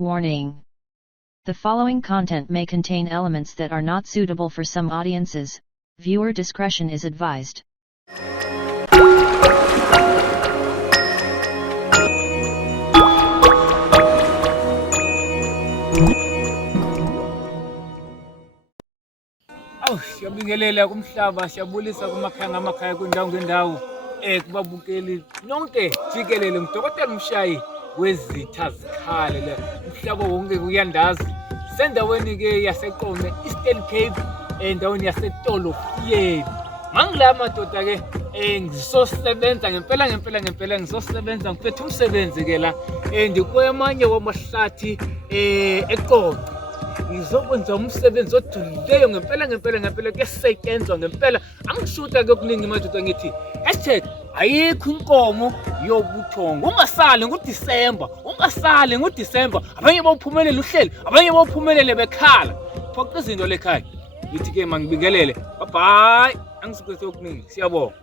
Warning. The following content may contain elements that are not suitable for some audiences. Viewer discretion is advised. Siyabingelela kumhlaba, siyabulisa kumakhaya ngamakhaya kwindawo ngendawo kubabukeli nonke jikelele. Ngudokotela Mshayi wezitha zikhale la umhlaba wonke kuyandazi. Sendaweni ke yaseQome, Eastern Cape, endaweni yaseTolofiyeni. Mangila madoda ke ngizosebenza ngempela ngizosebenza ngiphethe umsebenzi ke la ndikwamanye wamahlathi eQome. Ngizokwenza umsebenzi odulileyo ngempela kuyasetshenzwa ngempela. Angishuta ke okuningi madoda ngithi #ayikho inkomo yobuthongo. Ungasali ngoDisemba. Abanye bawuphumelele uhlelo, abanye bawuphumelele bekhala. Phoqa izinto lekhaya. Ngithi ke mangibingelele. Bye. Angisikwese okuningi. Siyabonga.